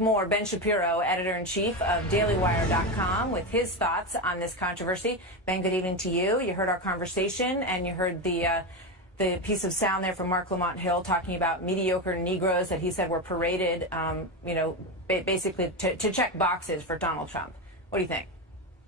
More, Ben Shapiro, editor-in-chief of DailyWire.com, with his thoughts on this controversy. Ben, good evening to you. You heard our conversation, and you heard the piece of sound there from Mark Lamont Hill talking about mediocre Negroes that he said were paraded, basically to check boxes for Donald Trump. What do you think?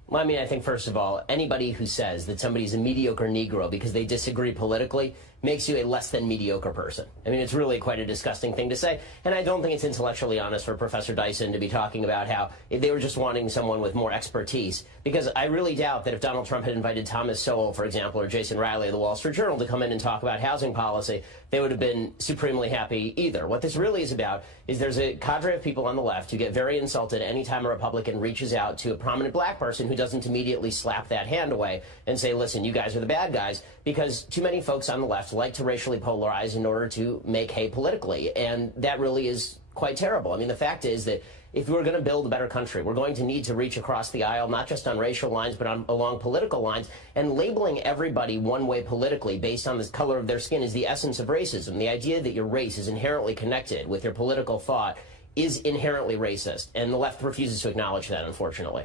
Well, I mean, I think, first of all, anybody who says that somebody's a mediocre Negro because they disagree politically makes you a less than mediocre person. I mean, it's really quite a disgusting thing to say. And I don't think it's intellectually honest for Professor Dyson to be talking about how they were just wanting someone with more expertise. Because I really doubt that if Donald Trump had invited Thomas Sowell, for example, or Jason Riley of the Wall Street Journal to come in and talk about housing policy, they would have been supremely happy either. What this really is about is there's a cadre of people on the left who get very insulted anytime a Republican reaches out to a prominent black person who doesn't immediately slap that hand away and say, listen, you guys are the bad guys, because too many folks on the left like to racially polarize in order to make hay politically, and that really is quite terrible. I mean, the fact is that if we're going to build a better country, we're going to need to reach across the aisle, not just on racial lines, but along political lines, and labeling everybody one way politically based on the color of their skin is the essence of racism. The idea that your race is inherently connected with your political thought is inherently racist, and the left refuses to acknowledge that, unfortunately.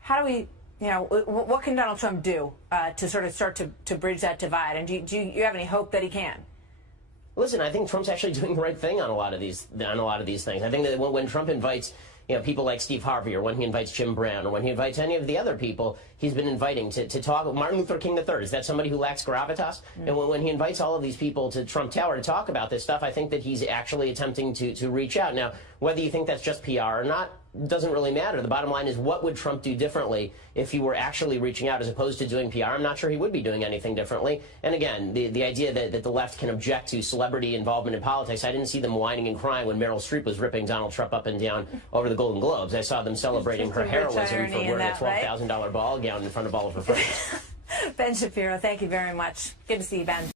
How do we, what can Donald Trump do to sort of start to bridge that divide? And do you have any hope that he can? Listen, I think Trump's actually doing the right thing on a lot of these things. I think that when Trump invites people like Steve Harvey, or when he invites Jim Brown, or when he invites any of the other people he's been inviting to talk, Martin Luther King III, is that somebody who lacks gravitas? And when he invites all of these people to Trump Tower to talk about this stuff, I think that he's actually attempting to reach out. Now, whether you think that's just PR or not doesn't really matter. The bottom line is, what would Trump do differently if he were actually reaching out as opposed to doing PR? I'm not sure he would be doing anything differently. And again, the idea that the left can object to celebrity involvement in politics, I didn't see them whining and crying when Meryl Streep was ripping Donald Trump up and down over the Golden Globes. I saw them celebrating her heroism for wearing a $12,000 ball gown in front of all of her friends. Ben Shapiro, thank you very much. Good to see you, Ben.